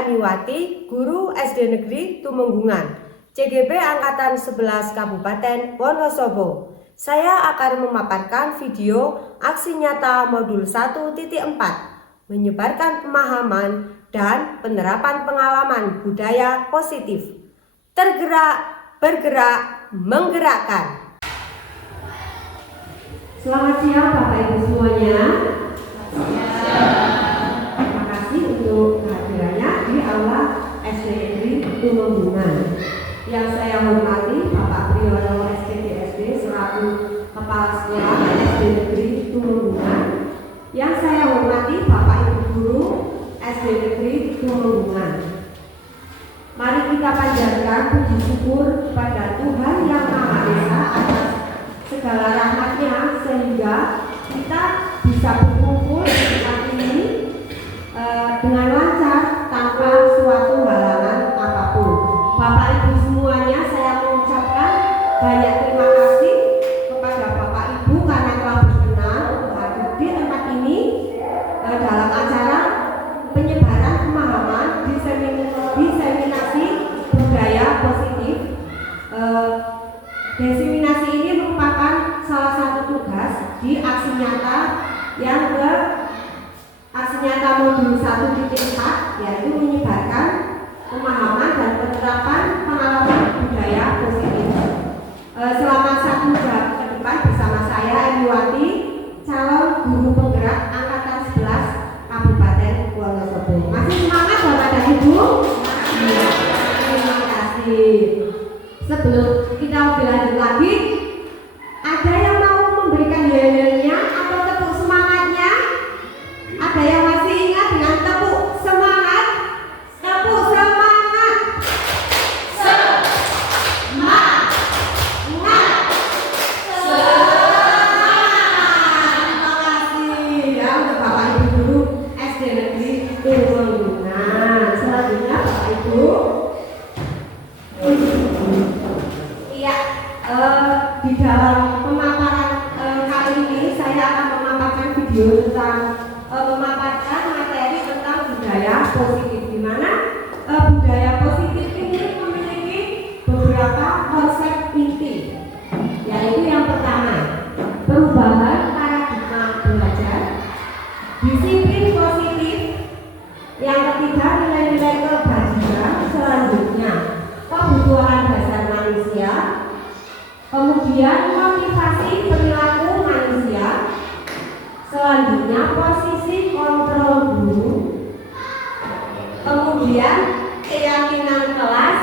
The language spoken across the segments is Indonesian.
Saya Emiwati, guru SD Negeri Tumenggungan, CGB Angkatan 11 Kabupaten Wonosobo. Saya akan memaparkan video aksi nyata modul 1.4, menyebarkan pemahaman dan penerapan pengalaman budaya positif. Tergerak, bergerak, menggerakkan. Selamat siang Bapak Ibu semuanya. Terima kasih untuk kehadirannya di aula SD Negeri Tumenggungan. Yang saya hormati Bapak Priyono SPDSD selaku Kepala Sekolah SD Negeri Tumenggungan. Yang saya hormati Bapak Ibu Guru SD Negeri Tumenggungan. Mari kita panjatkan puji syukur kepada Tuhan Yang Maha Esa atas segala rahmat-Nya sehingga kita bisa berkumpul di tempat ini dengan lancar tanpa suatu halangan apapun. Bapak Ibu semuanya, saya mengucapkan banyak terima kasih kepada Bapak Ibu karena telah berkenan untuk hadir di tempat ini dalam acara penyebaran pemahaman diseminasi budaya positif. Diseminasi ini merupakan salah satu tugas di aksi nyata aksi nyata modul 1.4, yaitu menyebarkan pemahaman dan penerapan pengalaman budaya positif. Selama 1 jam ke depan bersama saya Emiwati, calon guru penggerak Angkatan 11 Kabupaten Wonosobo. Masih semangat Bapak dan Ibu? Terima kasih. Sebelum kita lebih lanjut lagi, ada yang mau memberikan yel-yelnya atau tepuk semangatnya? Ada yang masih ingat dengan tepuk semangat? Tepuk semangat. Semangat. Terima kasih ya untuk Bapak Ibu guru SD Negeri Tumenggungan. Selanjutnya Bapak Ibu. Iya, di dalam pemaparan kali ini saya akan memaparkan video tentang memaparkan materi tentang budaya positif, di mana budaya positif ini memiliki beberapa konsep inti, yaitu yang pertama, perubahan paradigma belajar, disiplin positif, yang ketiga nilai-nilai kebajikan, selanjutnya kebutuhan dasar manusia, kemudian motivasi perilaku manusia, selanjutnya posisi kontrol guru, kemudian keyakinan kelas,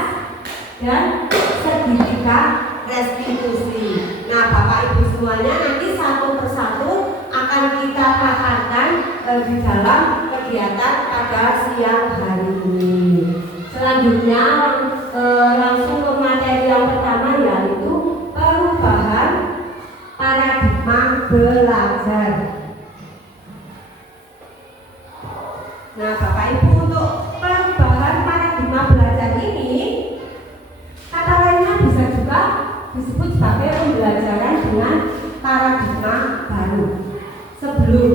dan sertifikat restitusi. Nah Bapak Ibu semuanya, nanti satu persatu akan kita paparkan di dalam kegiatan pada siang hari ini. Selanjutnya langsung ke materi yang pertama, yaitu perubahan paradigma belajar. Nah Bapak Ibu, untuk perubahan paradigma belajar ini, kata lainnya bisa juga disebut sebagai pembelajaran dengan paradigma baru. Sebelum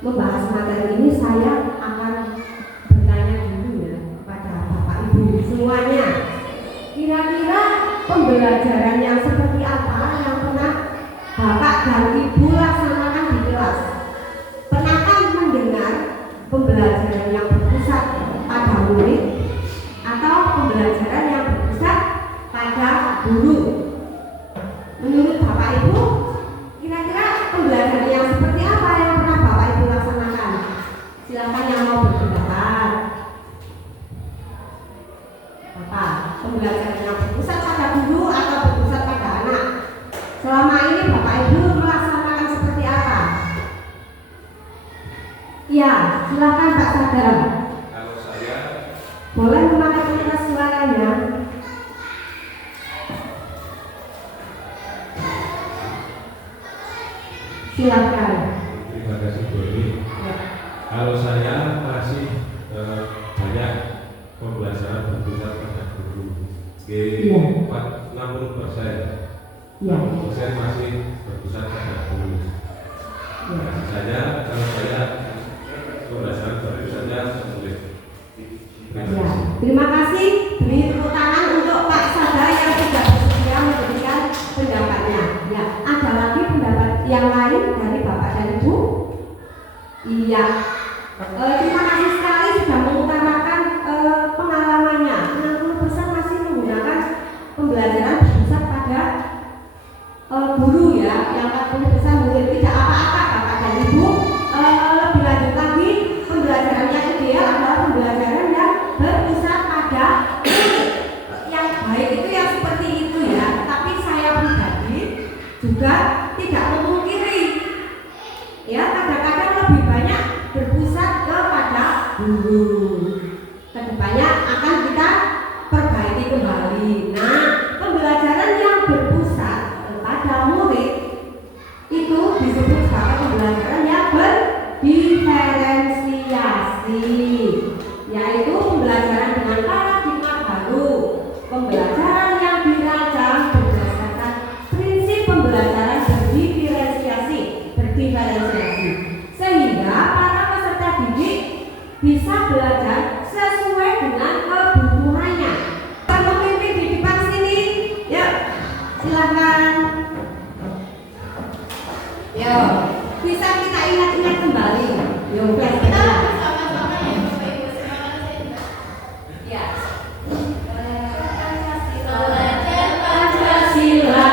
membahas materi ini, saya akan bertanya dulu ya kepada Bapak Ibu semuanya. Kira-kira pembelajaran yang seperti apa yang pernah Bapak dan Ibu laksanakan di kelas? Pernahkah mendengar pembelajaran yang berpusat pada murid atau pembelajaran yang berpusat pada guru? Menurut Bapak Ibu, kira-kira pembelajaran yang seperti apa yang pernah Bapak Ibu laksanakan? Silakan yang mau berpendapat. Bapak, pembelajaran yang berpusat pada guru atau berpusat pada anak? Selama ini Bapak Ibu melaksanakan seperti apa? Ya, silakan Pak Sadam. Kalau saya boleh memakai kertas suaranya. Silakan. terima kasih Bu Eni. Ya. Kalau saya masih banyak pembelajaran berpusat pada guru. Iya. 60%. Ya. Saya masih berpusat pada guru. Ya. Kalau saya pembelajaran baru saja selesai. Ya, terima kasih. Beri tepuk tangan untuk Pak Sada yang sudah bersedia memberikan pendapatnya. Ya, ada lagi pendapat yang lain dari Bapak dan Ibu? Iya. Terima kasih sekali sudah mengutarakan pengalamannya. 60% masih menggunakan pembelajaran berpusat pada guru ya, yang 40% mungkin tidak apa-apa Bapak dan Ibu. Lebih lanjut lagi, pembelajaran yang ideal adalah pembelajaran yang berpusat pada yang baik itu yang seperti itu ya. Tapi saya pribadi juga tidak memungkiri ya, kadang-kadang lebih banyak berpusat kepada guru. Kedepannya akan kita perbaiki kembali. Nah, pembelajaran yang berpusat kepada murid itu disebut sebagai pembelajaran yang berdiferensiasi, yaitu pembelajaran dengan paradigma baru, pembelajaran yang dirancang berdasarkan prinsip pembelajaran berdiferensiasi, sehingga para peserta didik bisa belajar sesuai dengan kebutuhannya. Pemimpin di depan sini, ya silakan. Yo, bisa kita ingat-ingat kembali. Yo, kita bersama-sama ya Bapak Ibu. Ya. Belajar Pancasila,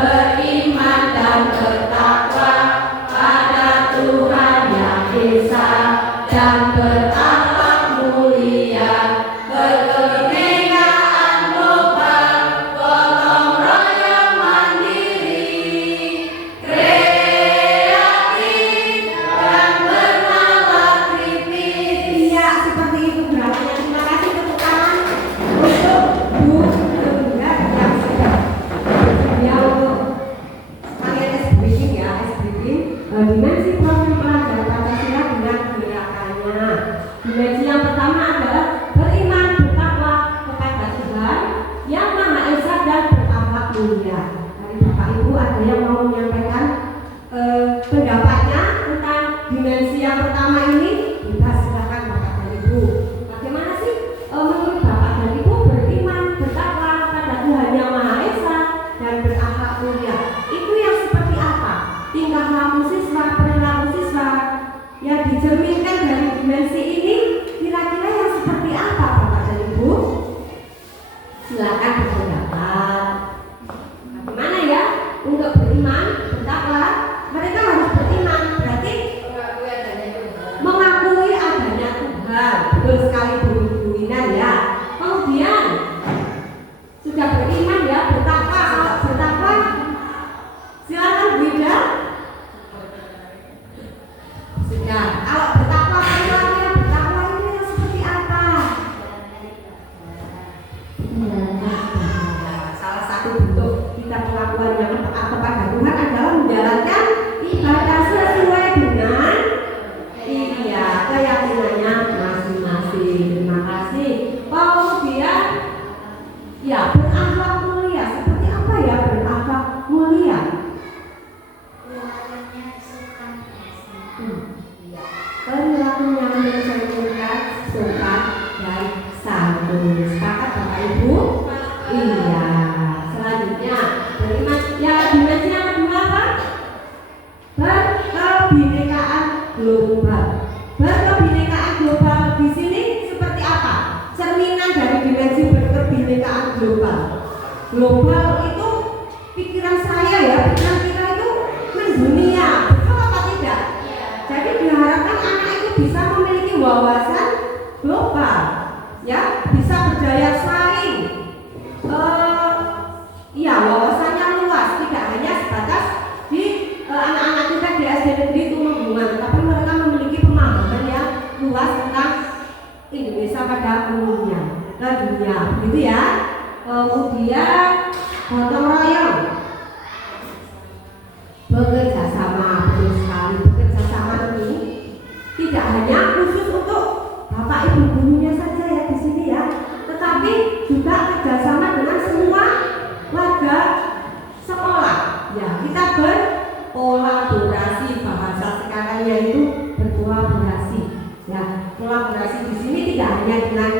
beriman dan bertakwa pada Tuhan Yang Esa dan berakhlak mulia, berkebinekaan global, gotong royong mandiri, kreatif dan bernalar kritis. Iya, seperti itu gerakannya. Terima kasih tepuk tangan untuk Bu Linda yang sudah bersedia untuk sekalian briefing ya, briefing dimensi profil pelajar Pancasila dengan gerakannya. Dimensi yang pertama adalah beriman bertakwa kepada Tuhan Yang Maha Esa dan berakhlak mulia. Dari Bapak Ibu ada yang mau menyampaikan pendapatnya tentang dimensi yang pertama ini? Bebas, silakan Bapak dan Ibu. Bagaimana sih menurut Bapak dan Ibu beriman bertakwa pada Tuhan Yang Maha Esa dan berakhlak mulia? Itu yang seperti apa? Tingkah laku siswa, perilaku siswa yang dicerminkan dari dimensi ini kira-kira yang seperti apa Bapak dan Ibu? Silakan berpendapat. Bagaimana ya untuk beriman bertakwa? Mereka harus beriman, berarti mengakui adanya Tuhan. Betul sekali Bu Inan ya. Kemudian sudah beriman ya, bertakwa. Bertakwa, silakan Bu Ida. Sudah. Kalau bertakwa, perilakunya bertakwa itu yang seperti apa? Salah satu bentuk kita pengakuan yang taat kepada Tuhan adalah menjalankan ibadah sesuai dengan keyakinannya masing-masing. Terima kasih. Kemudian ya, berakhlak mulia. Seperti apa ya berakhlak mulia? Perilaku yang mencerminkan sopan dan santun. Sepakat Bapak Ibu? Iya. Selanjutnya beriman. Ya, dimensi yang kedua apa? Berkebinekaan global. Berkebinekaan global di sini seperti apa? Cerminan dari dimensi berkebinekaan global. Global itu pikiran saya ya, pikiran kita itu mendunia. Betul apa tidak? Jadi diharapkan anak itu bisa memiliki wawasan global, ya, bisa berdaya saing, wawasannya luas, tidak hanya sebatas di anak-anak kita di SD negeri Tumenggungan, tapi mereka memiliki pemahaman yang luas tentang Indonesia pada umumnya dan dunia, begitu ya. Kemudian gotong royong, bekerja sama, betul sekali. Bekerja sama ini tidak hanya khusus untuk Bapak Ibu gurunya saja ya di sini ya, tetapi juga kerjasama dengan semua warga sekolah. Ya, kita berkolaborasi, bahasa sekarang yaitu berkolaborasi. hanya dengan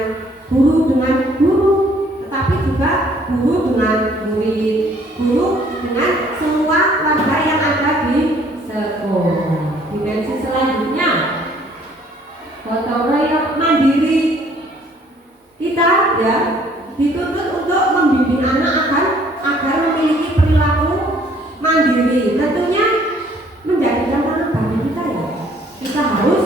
guru dengan guru, tetapi juga guru dengan murid, guru dengan semua warga yang ada di sekolah. Dimensi selanjutnya, gotong royong mandiri. Kita ya dituntut untuk membimbing anak agar memiliki perilaku mandiri. Tentunya menjadi tantangan bagi kita ya. Kita harus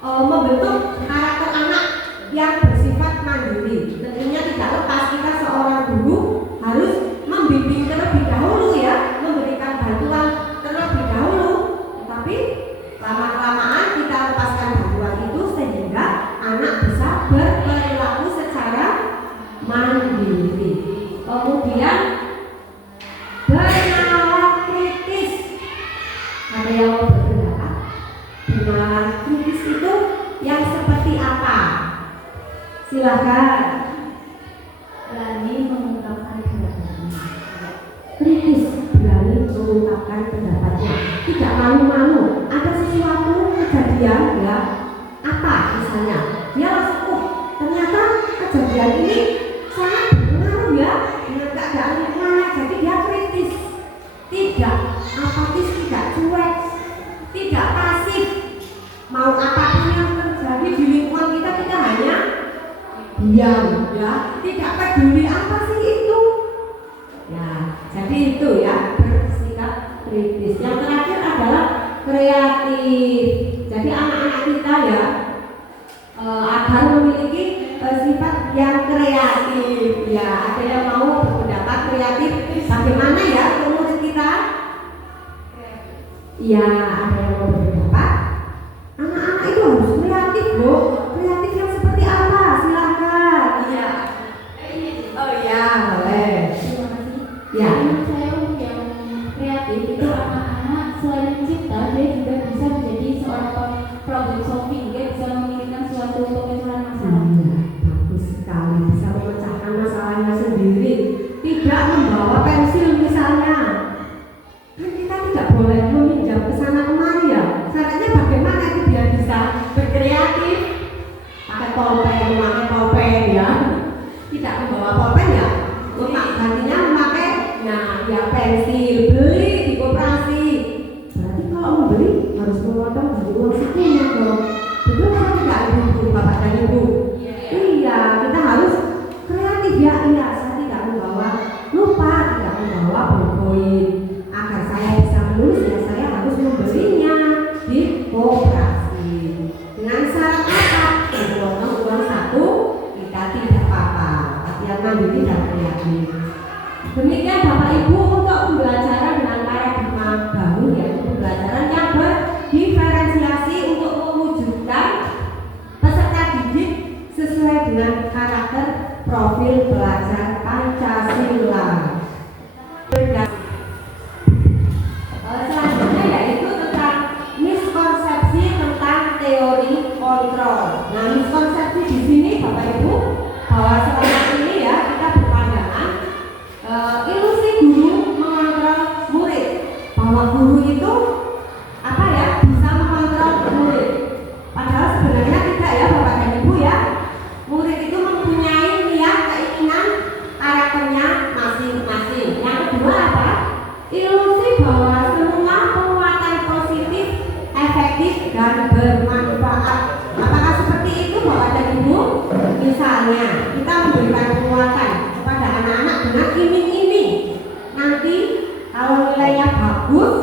membentuk karakter anak yang bersifat mandiri. Tentunya tidak lepas kita seorang guru harus membimbing terlebih dahulu ya, memberikan bantuan terlebih dahulu. Tapi lama-kelamaan kita lepaskan bantuan itu sehingga anak bisa berperilaku secara mandiri. Kemudian bernalar kritis. Ada yang mau berpendapat? Bernalar kritis itu yang seperti apa? Silakan. Berani mengungkapkan pendapatnya. Kritis, berani mengungkapkan pendapatnya, tidak malu-malu. Ada sesuatu kejadian ya, apa misalnya, dia langsung ternyata kejadian ini sangat berpengaruh ya dengan keadaan lingkungan. Jadi dia kritis, tidak apatis, tidak cuek, tidak pasif. Mau apapun yang terjadi di lingkungan kita, kita hanya diam ya, tidak peduli apa sih itu ya. Jadi itu ya, bersikap kritis. Yang terakhir adalah kreatif. Jadi anak-anak kita ya agar memiliki sifat yang kreatif ya. Ada yang mau berpendapat kreatif bagaimana ya murid kita? Ya, ada yang mau berpendapat anak-anak itu harus kreatif loh. Kreatif yang seperti apa? Silakan. Iya. Oh ya, boleh. Terima kasih. Ya. Menurut saya untuk yang kreatif itu anak-anak selain mencipta, dia juga bisa menjadi seorang problem solving. Dia bisa memikirkan suatu pemecahan masalah. Bagus sekali, bisa memecahkan masalahnya sendiri, tidak membawa pensil misalnya. Kan kita tidak boleh meminjam ke sana kemari ya. Caranya bagaimana itu biar bisa berkreatif? Pakai pulpen ya. Tidak membawa pulpen ya. Gantinya memakai ya pensil, beli di koperasi. Berarti kalau mau beli harus mengeluarkan dari uang sakunya dong. Betul kan tidak ibu, bapak dan ibu? Iya, kita harus kreatif ya. Iya, saya tidak tidak membawa poin agar saya bisa menulis ya. Saya harus membelinya di koperasi. Dengan syarat apa? Memotong uang saku kita tidak apa-apa. Latihan mandiri dan kreatif. Demikian Bapak Ibu untuk pembelajaran dengan paradigma baru, yaitu pembelajaran yang berdiferensiasi untuk mewujudkan peserta didik sesuai dengan karakter profil pelajar Pancasila. Selanjutnya yaitu tentang miskonsepsi tentang teori kontrol. Nah, miskonsepsi di sini Bapak Ibu bahwa selama ini ya kita berpandangan ilusi guru mengontrol murid, bahwa guru itu apa ya bisa mengontrol murid. Padahal sebenarnya tidak ya Bapak dan Ibu ya. Murid itu mempunyai niat, keinginan, karakternya masing-masing. Yang kedua apa? Ilusi bahwa semua penguatan positif, efektif dan bermanfaat. Apakah seperti itu Bapak dan Ibu? Misalnya kita memberikan penguatan kepada anak-anak dengan iming-iming. Nanti kalau nilainya bagus,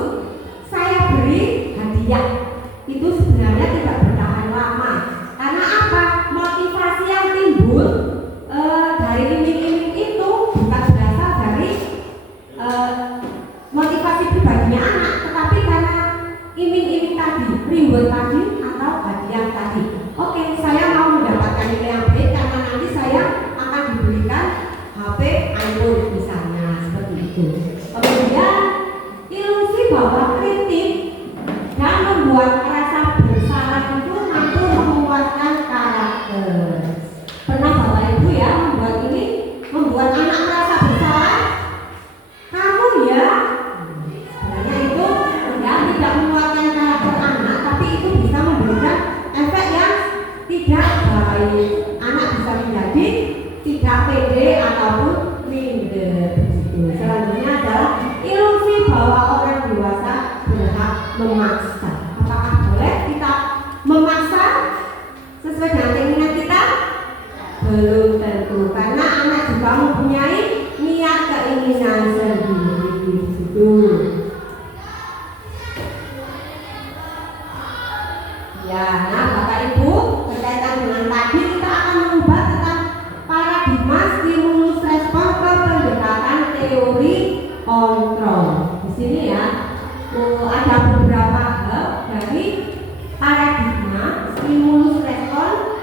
saya beri hadiah. Itu sebenarnya tidak bertahan lama. Karena apa? Motivasi yang timbul dari iming-iming itu bukan berasal dari motivasi pribadinya anak, tetapi karena iming-iming tadi, reward tadi atau hadiah tadi. Oke, saya mau mendapatkan nilai yang baik karena nanti saya akan diberikan HP iPhone misalnya, seperti itu. Kemudian ilusi bahwa kritik dan membuat rasa bersalah itu mampu menguatkan karakter. Pernah Bapak Ibu ya membuat anak merasa bersalah? Kamu ya, sebenarnya itu ya tidak menguatkan karakter anak, tapi itu bisa memberikan efek yang tidak baik. anak bisa menjadi tidak pede ataupun minder begitu. Selanjutnya adalah ilusi bahwa orang dewasa berhak memaksa. Apakah boleh kita memaksa sesuai dengan keinginan kita? Belum tentu, karena anak juga mempunyai niat keinginan sendiri begitu. Ya, nah Bapak Ibu, berkaitan dengan tadi kita akan mengubah tentang paradigma stimulus respon ke pendekatan teori kontrol. Di sini ya, ada beberapa hal dari paradigma stimulus respon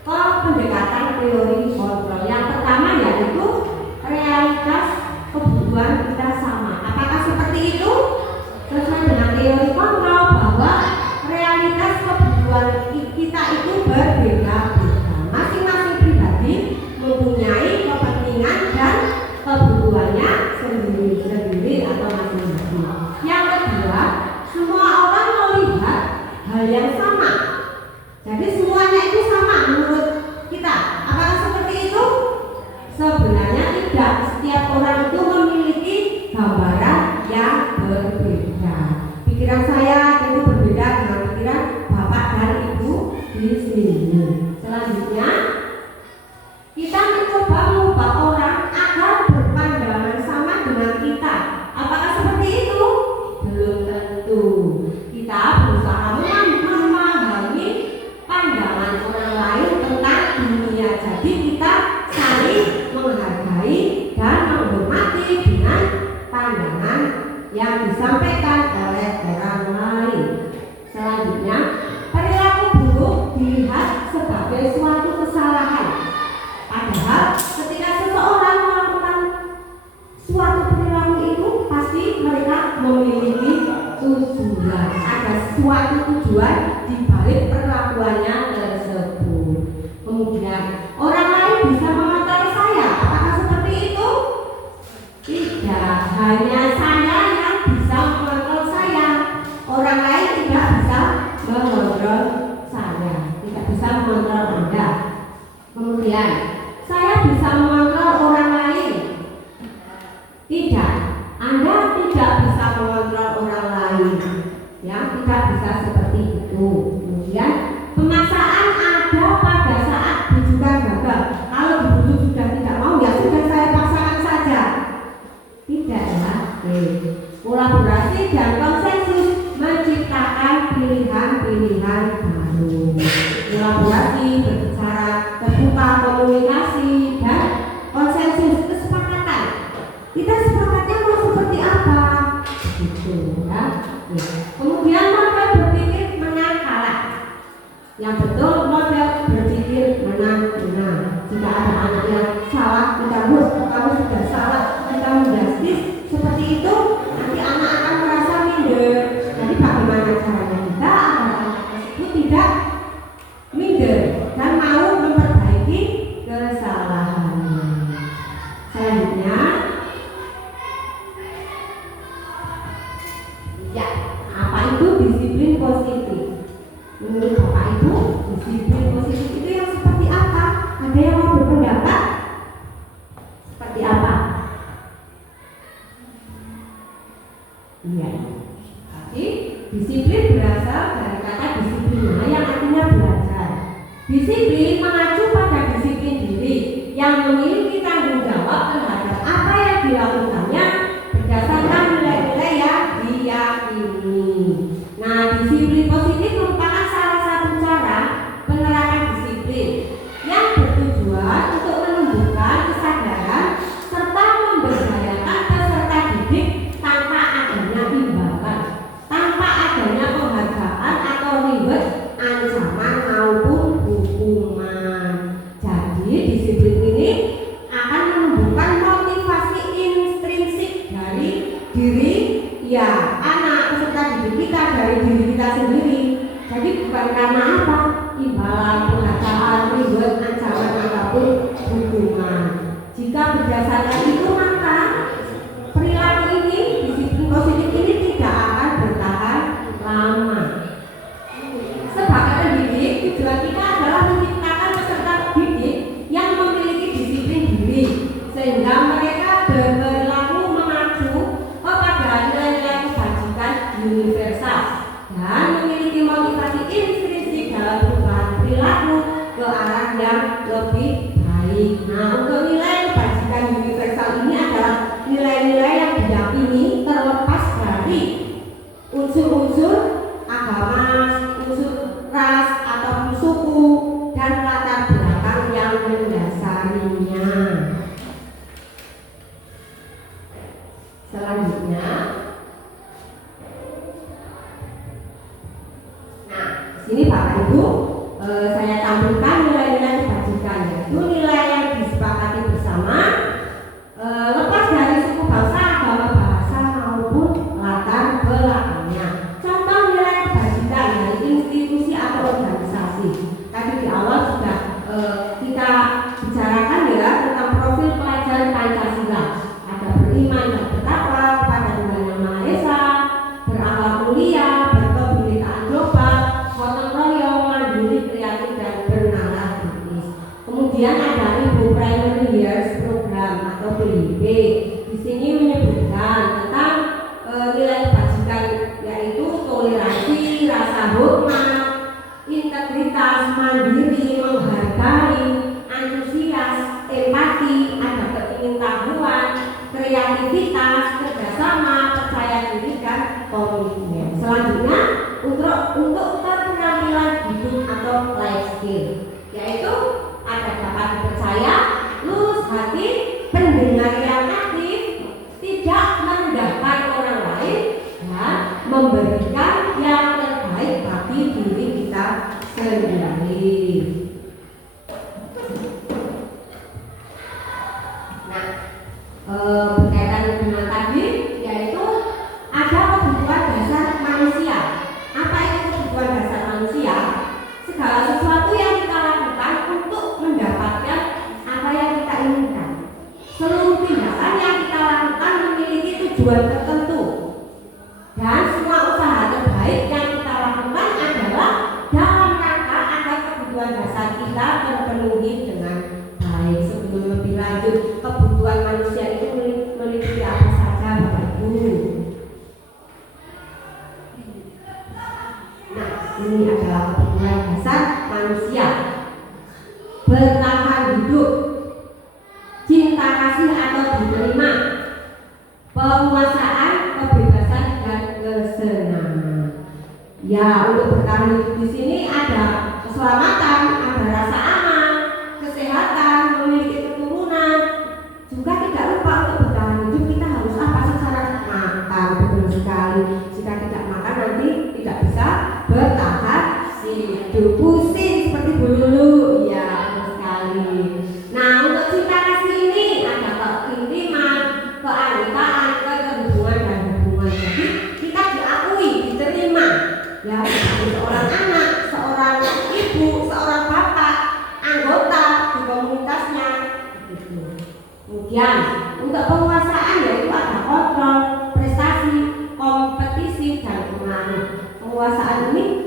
ke pendekatan teori kontrol. Yang pertama yaitu realitas kebutuhan kita sama. Apakah seperti itu? Sesuai dengan teori kontrol bahwa realitas kebutuhan kita itu berbeda-beda. Masing-masing pribadi mempunyai kepentingan dan kebutuhannya sendiri-sendiri atau masing-masing. Yang kedua, semua orang melihat hal yang sama. Jadi semuanya itu sama menurut kita. Apakah seperti itu? Sebenarnya tidak. Setiap orang itu memiliki gambaran yang berbeda. Pikiran saya itu berbeda dengan pikiran Bapak dan Ibu di sini. Selanjutnya, kita mencoba mengubah orang agar berpandangan sama dengan kita. Apakah seperti itu? Belum tentu. Kita berusaha memahami pandangan orang lain tentang dunia. Jadi kita saling menghargai dan menghormati dengan pandangan yang disampaikan oleh orang lain. Selanjutnya, perilaku buruk dilihat sebagai suatu kesalahan. Padahal ketika seseorang melakukan suatu perilaku itu pasti mereka memiliki tujuan. Ada suatu tujuan di balik perlakuannya tersebut. Kemudian orang lain bisa mengontrol saya. Apakah seperti itu? Tidak, hanya saya yang bisa mengontrol saya. Orang lain tidak bisa mengontrol saya, tidak bisa mengontrol Anda. Kemudian saya bisa mengontrol orang lain. Tidak, Anda tidak bisa mengontrol orang lain. Ya, tidak bisa seperti itu. Kemudian pemaksaan ada pada saat bujukan gagal. Kalau dibujuk sudah tidak mau, ya sudah saya paksakan saja. Tidak ya. Kolaborasi dan konsensus menciptakan pilihan-pilihan baru. Kolaborasi berbicara terbuka, komunikasi dan konsensus, kesepakatan. Kita sepakatnya mau seperti apa? Gitu ya. Kemudian model berpikir menang kalah. Yang betul model berpikir menang. Jika ada anak yang salah, kita harus kamu sudah salah, kita menjustis seperti itu, nanti anak akan merasa minder. Jadi bagaimana caranya kita agar anak tersebut tidak minder dan mau memperbaiki kesalahannya. Selanjutnya, ya, apa itu disiplin positif? Menurut Bapak Ibu, disiplin positif itu yang seperti apa? Ada yang mau berpendapat? Seperti apa? Iya. Tapi disiplin berasal dari kata disiplina yang artinya belajar. Disiplin mengacu pada disiplin diri yang memiliki tanggung jawab terhadap apa yang dilakukannya berdasarkan nilai-nilai yang diyakini. Nah, disiplin positif merupakan salah satu cara penerapan disiplin yang bertujuan untuk menumbuhkan kesadaran serta memberdayakan peserta didik tanpa adanya imbalan, tanpa adanya penghargaan atau reward, ancaman maupun hukuman. Jadi disiplin ini yang lebih baik. Nah, untuk nilai kebajikan universal ini adalah nilai-nilai yang diyakini terlepas dari unsur-unsur agama, unsur ras atau suku dan latar belakang yang mendasarinya. Selanjutnya, nah, sini Bapak Ibu, saya tampilkan nilai-nilai kebajikan, yaitu nilai yang disepakati bersama, lepas dari suku bangsa, agama, bahasa maupun latar belakangnya. Contoh nilai kebajikan dari institusi atau organisasi. Tadi di awal sudah kita bicarakan ya tentang profil pelajar Pancasila. Ada beriman dan bertakwa kepada Tuhan Yang Maha Esa, berakhlak mulia, berkebinekaan global, gotong royong, mandiri, kreatif dan bernalar kritis. Kemudian ada Ibu Primary Years Program atau PIP. Di sini menyebutkan tentang nilai kebajikan, yaitu toleransi, rasa hormat, integritas, mandiri, menghargai, antusias, empati, ada keingintahuan, kreativitas, kerjasama, percaya diri dan komitmen. Selanjutnya untuk keterampilan hidup atau life skill, yaitu ada dapat dipercaya, lurus hati, pendengar yang aktif, tidak merendahkan orang lain, dan memberikan yang terbaik bagi diri kita sendiri. Nah, berkaitan dengan tadi, yaitu ada kebutuhan dasar manusia. Apa itu kebutuhan dasar manusia? Segala sesuatu yang kita lakukan untuk mendapatkan apa yang kita inginkan. Seluruh tindakan yang kita lakukan memiliki tujuan tertentu, dan semua usaha terbaik yang kita lakukan adalah dalam rangka agar kebutuhan dasar kita terpenuhi dengan baik. Sebelum lebih lanjut, kebutuhan manusia itu meliputi apa saja, Bapak Ibu? Nah, ini adalah kebutuhan dasar manusia: bertahan hidup, cinta kasih atau diterima, penguasaan, kebebasan dan kesenangan. Ya, untuk bertahan hidup di sini ada keselamatan, ada rasa aman, kesehatan, memiliki keturunan. Juga tidak lupa untuk bertahan hidup kita harus apa? Secara makan, betul sekali. Jika tidak makan nanti tidak bisa bertahan hidup. Pusing seperti dulu, ya betul sekali. Nah, untuk cinta kasih ini ada keintiman, keanggotaan, keterhubungan dan hubungan. Jadi kita diakui, diterima, ya sebagai seorang anak, seorang ibu, seorang bapak, anggota di komunitasnya. Gitu. Kemudian untuk penguasaan yaitu ada kontrol, prestasi, kompetisi dan pengaruh. Penguasaan ini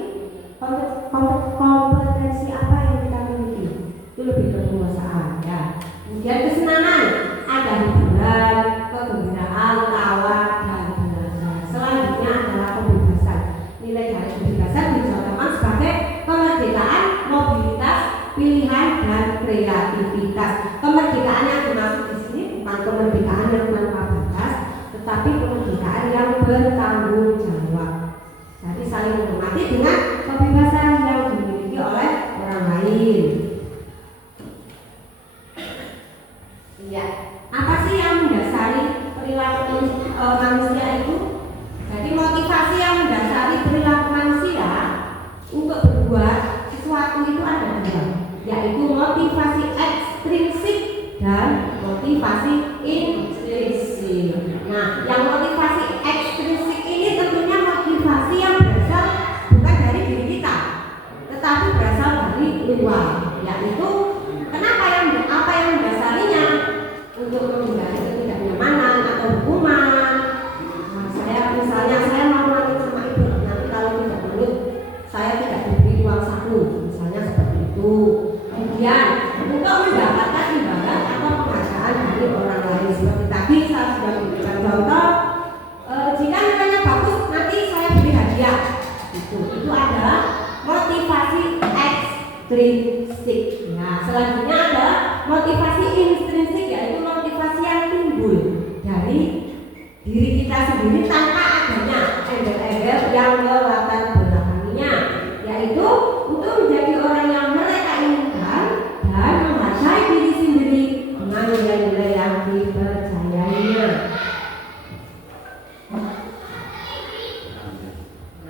kompetensi apa yang kita miliki, itu lebih ke penguasaan ya. Kemudian kesenangan, ada hiburan, kegembiraan, tawa dan belajar. Selanjutnya adalah kebebasan. Nilai dari kebebasan dicontohkan sebagai kemerdekaan, mobilitas, pilihan dan kreativitas. Kemerdekaan yang dimaksud di sini bukan kemerdekaan yang tanpa batas, tetapi kemerdekaan yang bertanggung jawab. Jadi saling menghormati dengan kebebasan yang dimiliki oleh orang lain. Iya. Apa sih yang mendasari perilaku manusia itu? Jadi motivasi yang mendasari perilaku manusia untuk berbuat sesuatu itu ada dua, yaitu motivasi ekstrinsik dan motivasi intrinsik. Nah, yang motivasi ekstrinsik ini tentunya motivasi yang berasal bukan dari diri kita, tetapi berasal dari luar, yaitu apa yang mendasarinya untuk menghindari ketidaknyamanan atau hukuman. Nah, saya mau manut sama ibu, nanti kalau tidak manut saya tidak diberi uang saku, misalnya seperti itu. Kemudian untuk mendapatkan imbalan atau penghargaan dari orang lain, seperti tadi saya sudah memberikan contoh, jika nilainya bagus nanti saya beri hadiah. Itu adalah motivasi ekstrinsik. Ya, selanjutnya adalah motivasi intrinsik, yaitu motivasi yang timbul dari diri kita sendiri tanpa adanya embel-embel yang melatar belakanginya, yaitu untuk menjadi orang yang mereka inginkan dan menghargai diri sendiri dengan nilai-nilai yang dipercayainya.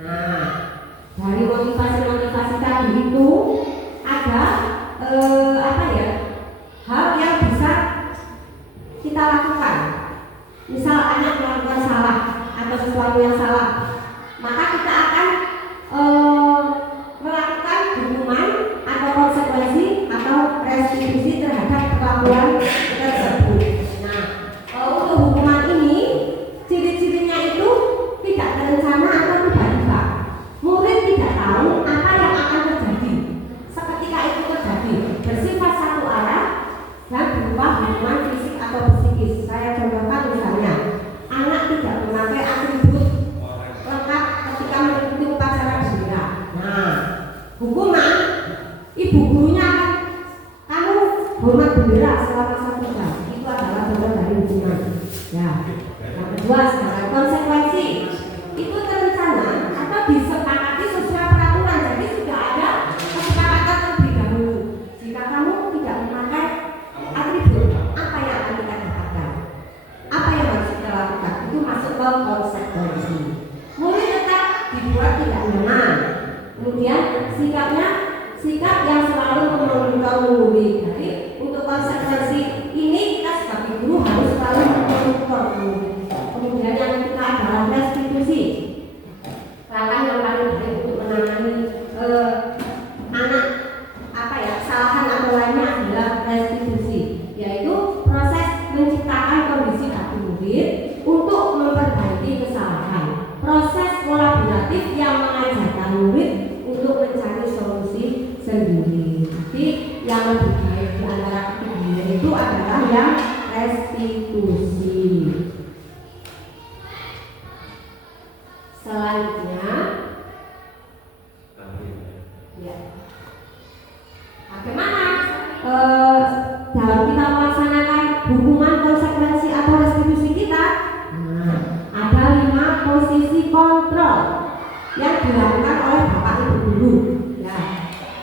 Nah, dari motivasi-motivasi tadi itu ada hal yang bisa kita lakukan. Misal anak melakukan salah atau sesuatu yang salah, maka kita akan melakukan hukuman atau konsekuensi atau restitusi terhadap perlakuan tersebut. Nah, untuk hukuman ini ciri-cirinya itu tidak terencana atau tiba-tiba. Murid tidak tahu apa yang akan terjadi seketika itu terjadi, bersifat satu arah dan berupa hukuman fisik atau psikis. Saya contohkan misalnya, anak tidak memakai atribut lengkap ketika mengikuti upacara bendera. Nah, hukuman ibu gurunya akan, kamu hormat bendera selama 1 jam. Itu adalah contoh dari hukuman. Ya. Yang kedua, sekarang konsekuensi itu terencana atau disepakati sesuai peraturan. Jadi sudah ada kesepakatan terlebih dahulu. Jika kamu tidak memakai atribut, apa yang akan kita dapatkan? Apa yang harus kita lakukan? Itu masuk ke konsekuensi. Murid tetap dibuat tidak nyaman. Kemudian sikap yang selalu memonitor murid. Jadi untuk konsekuensi ini kita sebagai guru harus selalu memonitor murid. Kemudian yang ketiga adalah restitusi. Langkah yang paling baik untuk menangani anak kesalahan atau lainnya adalah restitusi, yaitu proses menciptakan kondisi bagi murid untuk memperbaiki kesalahan. Proses kolaboratif yang mengajarkan murid untuk mencari solusi sendiri. Jadi yang lebih baik di antara ketiganya itu adalah yang restitusi. Selanjutnya, ya, bagaimana dalam kita melaksanakan hukuman, konsekuensi atau restitusi kita? Nah, ada 5 posisi kontrol yang dilakukan oleh Bapak Ibu guru. Ya,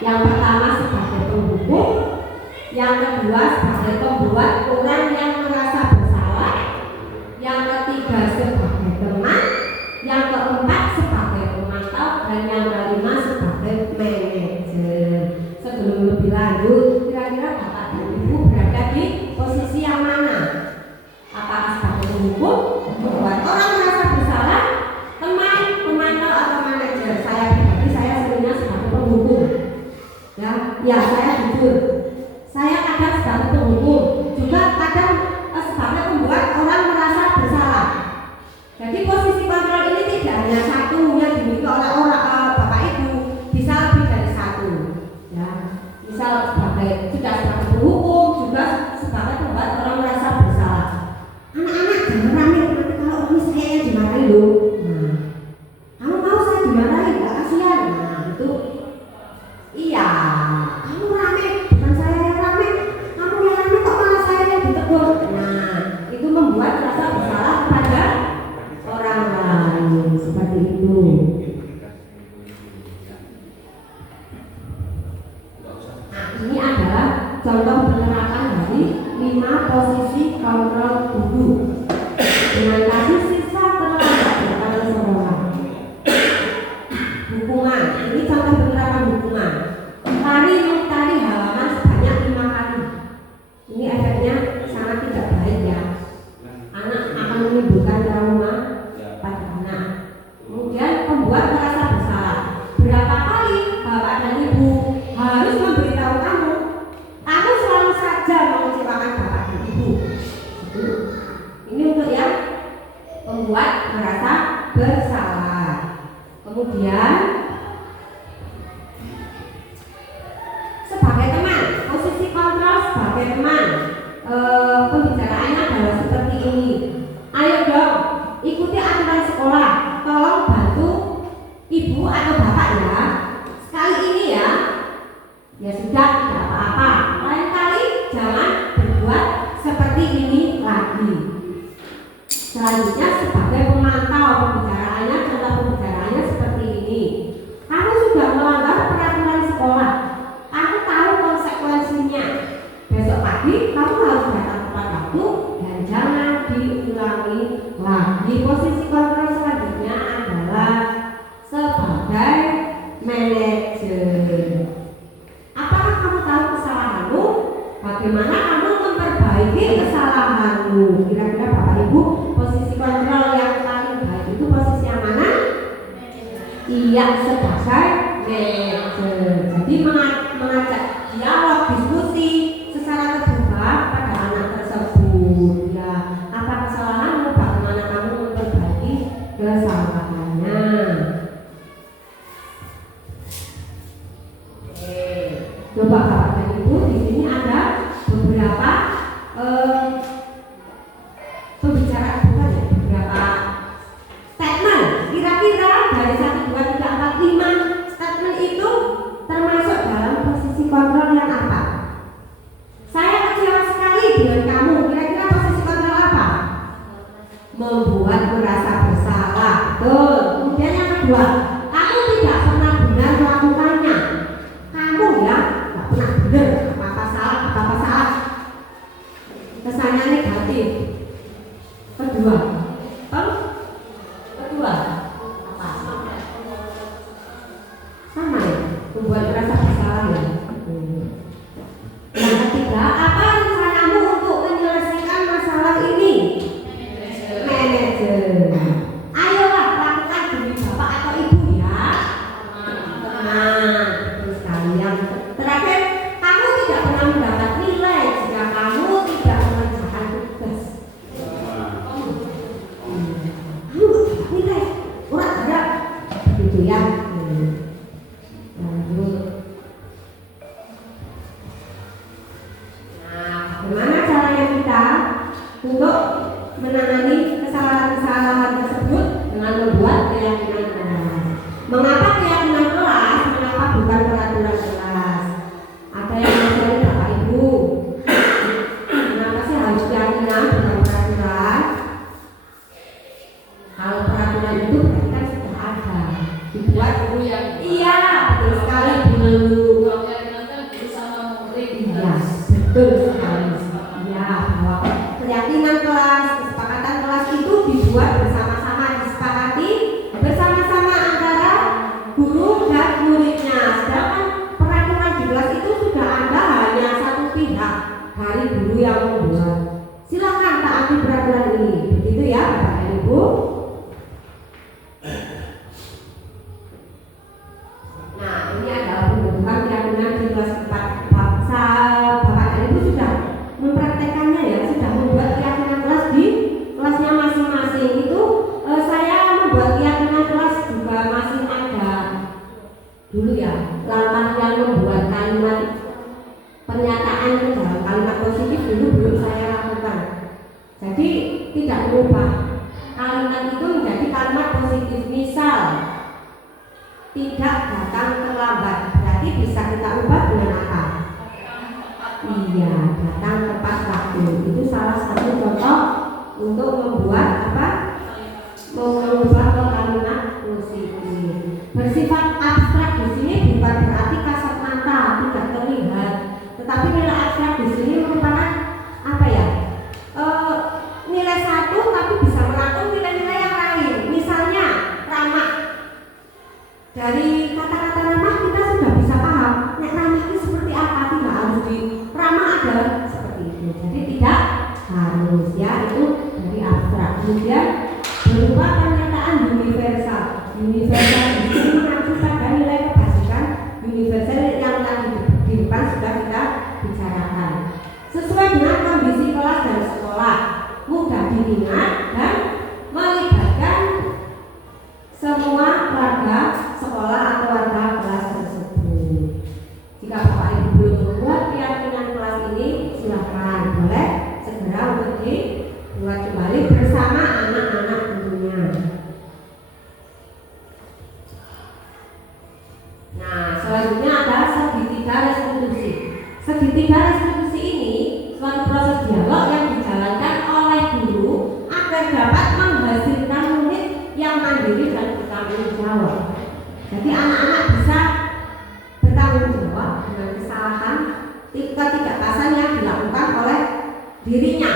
yang pertama sebagai penghukum, yang kedua sebagai pembuat orang yang merasa bersalah, yang ketiga sebagai teman, yang keempat sebagai pemantau, dan yang kelima sebagai manajer. Sebelum lebih lanjut, kira-kira Bapak dan Ibu berada di posisi yang mana? Apakah sebagai penghukum, membuat orang merasa bersalah, teman, pemantau, atau manajer? Saya pribadi, saya seringnya sebagai penghukum. Ya, saya jujur. Saya kadang sebagai penghukum, juga kadang sebagai pembuat orang merasa bersalah. Jadi posisi kontrol ini tidak hanya satu yang dimiliki oleh orang Bapak Ibu, bisa lebih dari satu. Ya, misal sebagai penghukum, juga sebagai pembuat orang merasa bersalah. Anak-anak jangan rame, nanti kalau ini saya yang dimarahi loh. Nah, kamu mau saya dimarahi, nggak kasihan? Nah, itu iya. Kamu rame, bukan saya yang rame. Kamu yang rame kok malah saya yang ditegur. Nah, itu membuat rasa bersalah kepada orang lain, seperti itu. Nah, ini adalah contoh penerapan dari 5 posisi kontrol guru dengan kasus siswa terlambat datang ke sekolah. Hukuman, ini contoh penerapan hukuman. Tari halaman sebanyak 5 kali. Ini efeknya sangat tidak baik ya. Anak akan menimbulkan trauma pada anak. Kemudian pembuat merasa bersalah. Berapa kali Bapak dan Ibu harus memberitahu kamu selalu saja mengecewakan Bapak dan Ibu. Ini untuk yang Selanjutnya sebagai pemantau pembicaraannya, contoh pembicaraannya seperti ini. Kamu sudah melanggar peraturan sekolah. Aku tahu konsekuensinya. Besok pagi kamu harus datang tepat waktu dan jangan diulangi lagi. Posisi kontrol selanjutnya adalah sebagai manajer. Apakah kamu tahu kesalahanmu? Bagaimana kamu memperbaiki kesalahanmu? Kira-kira Bapak Ibu, posisi kontrol yang paling baik itu posisi yang mana? Iya, sebagai manajer. Jadi mengajak dialog, diskusi secara terbuka pada anak tersebut. Ya, apa kesalahanmu? Bagaimana kamu memperbaiki kesalahannya? Coba Bapak dan Ibu, di sini ada beberapa pembicaraan, bukan ya, beberapa statement. Kira-kira dari 1, 2, 3, 4, 5 statement itu termasuk dalam posisi kontrol yang apa? Saya kecewa sekali dengan kamu. Kira-kira posisi kontrol apa? Membuat merasa bersalah. Betul. Kemudian yang kedua, kamu tidak pernah benar melakukannya. Kamu ya nggak pernah benar, apa-apa salah. Kesannya negatif. Kedua, apa? Sama ya, membuat merasa bersalah ya. Yang ketiga, apa rencanamu untuk menyelesaikan masalah ini? Manajer. Ayolah lakukan demi bapak atau ibu ya. Betul sekali. Yang terakhir, kamu tidak pernah mendapat nilai jika kamu tidak mengerjakan tugas. Kamu dapat nilai, kurang ada, begitu ya. Lanjut. Nah, bagaimana caranya kita untuk menangani kesalahan-kesalahan tersebut? Dengan membuat keyakinan kelas. Mengapa keyakinan kelas? Mengapa bukan peraturan kelas? Ada yang ngajarin Bapak Ibu? Kenapa sih harus keyakinan bukan peraturan? Kalau peraturan itu berarti kan sudah ada, dibuat dulu ya. Iya, betul sekali dulu. Iya, betul sekali. Iya, bahwa keyakinan kelas, kesepakatan kelas itu dibuat bersama-sama, disepakati bersama-sama antara guru dan muridnya. Sedangkan peraturan di kelas itu sudah ada hanya satu pihak dari guru yang membuat. Silakan taati peraturan ini. Begitu ya Bapak dan Ibu. Nah, ini adalah pembentukan keyakinan di kelas 4. Bapak dan Ibu sudah mempraktekannya ya, sudah membuat keyakinan kelas di kelasnya masing-masing. Itu saya membuat keyakinan kelas juga masih ada dulu ya, langkah yang membuat kalimat pernyataan ke dalam kalimat positif dulu belum saya lakukan. Jadi tidak berubah kalimat itu menjadi kalimat positif. Misal, tidak datang terlambat, berarti bisa kita ubah dengan apa? Iya, datang tepat waktu. Itu salah satu contoh untuk membuat apa? Mengubah ke kalimat positif. Bersifat abstrak di sini bukan berarti kasat mata, tidak terlihat. Tetapi nilai abstrak di sini merupakan apa ya? Nilai satu tapi bisa merangkum nilai-nilai yang lain. Misalnya ramah. Dari kata-kata ramah kita sudah bisa paham. Nek ramah itu seperti apa? Tidak harus di ramah ada seperti itu. Jadi tidak harus ya, itu dari abstrak. Kemudian berupa pernyataan universal. Universal di sini mengacu pada nilai kebajikan universal yang tadi di depan sudah kita bicarakan. Sesuai dengan kondisi kelas dan sekolah, mudah diingat dan melibatkan semua warga sekolah atau warga kelas tersebut. Jika Bapak Ibu belum membuat keyakinan kelas ini, silakan boleh segera untuk dibuat kembali bersama anak-anak tentunya. Nah, selanjutnya adalah segitiga restitusi. Segitiga restitusi ini suatu proses dialog yang dijalankan oleh guru Jadi anak-anak bisa bertanggung jawab dengan kesalahan ketidakpasan yang dilakukan oleh dirinya.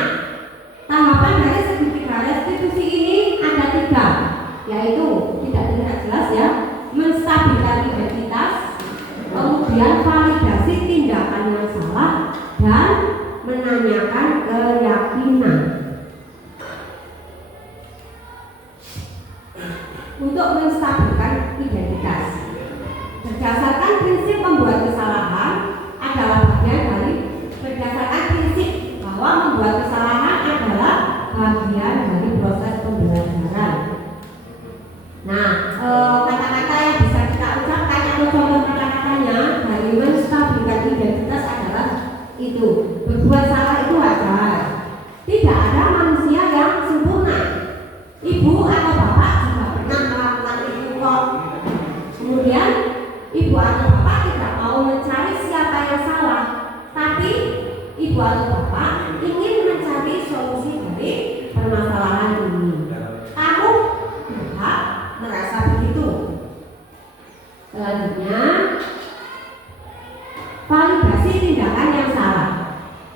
Tahapan dari segitiga restitusi ini ada 3, yaitu tidak jelas ya, menstabilkan identitas, kemudian validasi tindakan yang salah, dan menanyakan keyakinan. Untuk menstabilkan identitas, berdasarkan prinsip membuat kesalahan adalah bagian dari berdasarkan prinsip bahwa membuat kesalahan adalah bagian dari proses pembelajaran. Nah, kata-kata yang bisa kita ucapkan atau contoh kata-katanya dari menstabilkan identitas adalah itu, berbuat salah itu wajar. Tidak ada manusia yang sempurna. Ibu atau bapak juga pernah melakukan itu kok. Kemudian ibu atau bapak tidak mau mencari siapa yang salah, tapi ibu atau bapak ingin mencari solusi dari permasalahan ini. Kamu berhak merasa begitu. Selanjutnya, validasi tindakan yang salah.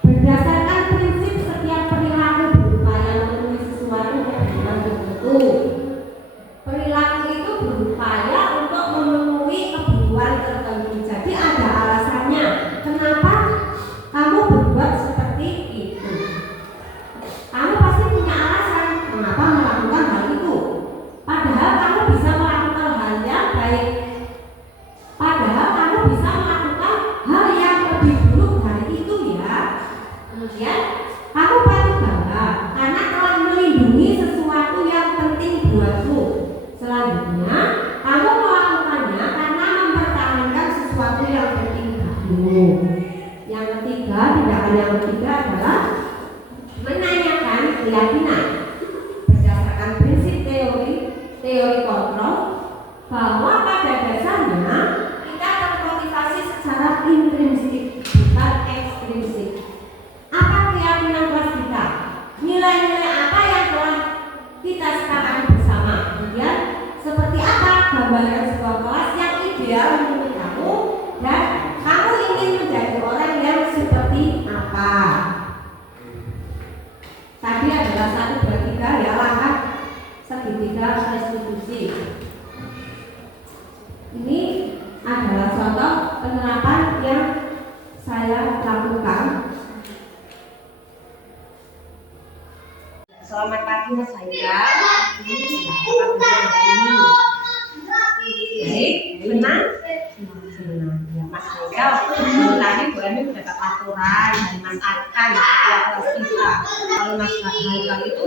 Berdasarkan prinsip setiap perilaku berupaya memenuhi sesuatu kebutuhan tertentu. Perilaku itu berupaya untuk memenuhi kebutuhan tertentu. Jadi ada alasannya kenapa kamu berbuat seperti itu. Kamu pasti punya alasan kenapa melakukan hal itu. Padahal kamu bisa melakukan hal yang baik. Padahal kamu bisa melakukan hal yang lebih buruk dari itu ya. Kemudian kamu patut bangga karena telah melindungi sesuatu yang penting buatmu. Selanjutnya, kamu melakukannya karena mempertahankan sesuatu yang penting bagimu. Yang ketiga, tindakan yang ketiga adalah menanyakan keyakinan. Berdasarkan prinsip teori kontrol, bahwa pada dasarnya kita termotivasi secara intrinsik, bukan ekstrinsik. Apa keyakinan kelas kita? Nilai-nilai apa yang telah kita sepakati bersama? Kemudian seperti apa gambaran sebuah kelas yang ideal menurut kamu, dan kamu ingin menjadi orang yang seperti apa? Tadi adalah 1, 2, 3 ya, langkah segitiga restitusi. Ini adalah contoh penerapan yang saya lakukan. Selamat pagi Mas Haika. Baik, senang? Senang. Ya, Mas Haika, tadi Bu Emi mendapat aturan dari Mas Arkan, ketua kelas kita. Kalau Mas Haika itu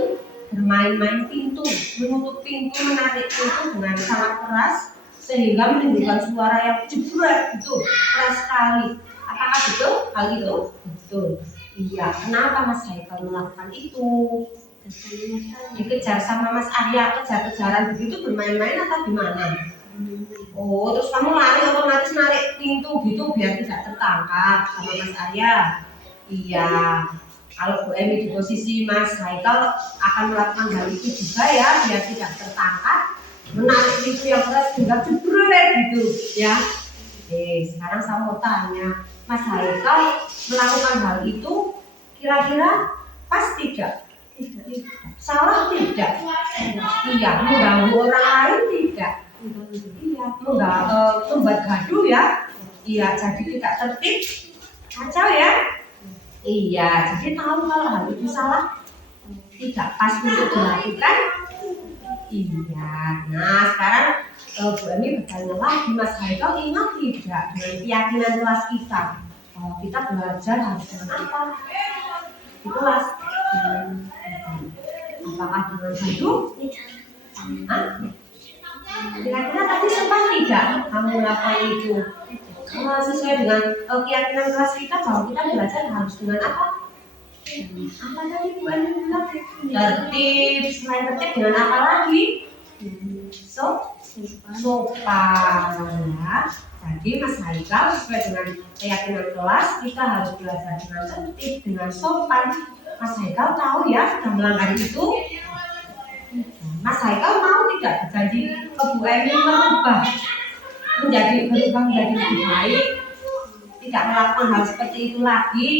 bermain-main pintu, menutup pintu, menarik pintu dengan sangat keras sehingga menimbulkan suara yang jebret gitu, keras sekali. Apakah betul hal itu? Betul. Iya. Kenapa Mas Haikal melakukan itu? Dikejar sama Mas Arya, kejar-kejaran begitu, bermain-main atau gimana? Oh, terus kamu lari otomatis narik pintu gitu biar tidak tertangkap sama Mas Arya? Iya. Kalau Bu Emi di posisi Mas Haikal akan melakukan hal itu juga ya, biar tidak tertangkap, menarik pintu yang keras hingga jebret gitu ya. Sekarang saya mau tanya, Mas Haikal melakukan hal itu kira-kira pas tidak? Salah tidak? Iya, mengganggu orang lain tidak? Iya, membuat gaduh ya? Iya, jadi tidak tertib, kacau ya? Iya, jadi tahu kalau hal itu salah, tidak pas untuk dilakukan. Iya, nah sekarang Bu Emi bertanya lagi, Mas Haikal ingat tidak dengan keyakinan kelas kita? Kalau kita belajar harus dengan apa? Di kelas. Apakah dengan gaduh? Kira-kira tadi sempat tidak kamu melakukan itu? Sesuai dengan keyakinan kelas kita bahwa kita belajar harus dengan apa? Apa tadi Bu Emi bilang? Tertib. Selain tertib dengan apa lagi? Sopan ya. Jadi Mas Haikal sesuai dengan keyakinan kelas kita harus belajar dengan tertib, dengan sopan. Mas Haikal tahu ya sudah melanggar itu. Mas Haikal mau tidak berjanji ke Bu Emi merubah berubah menjadi lebih baik, tidak melakukan hal seperti itu lagi,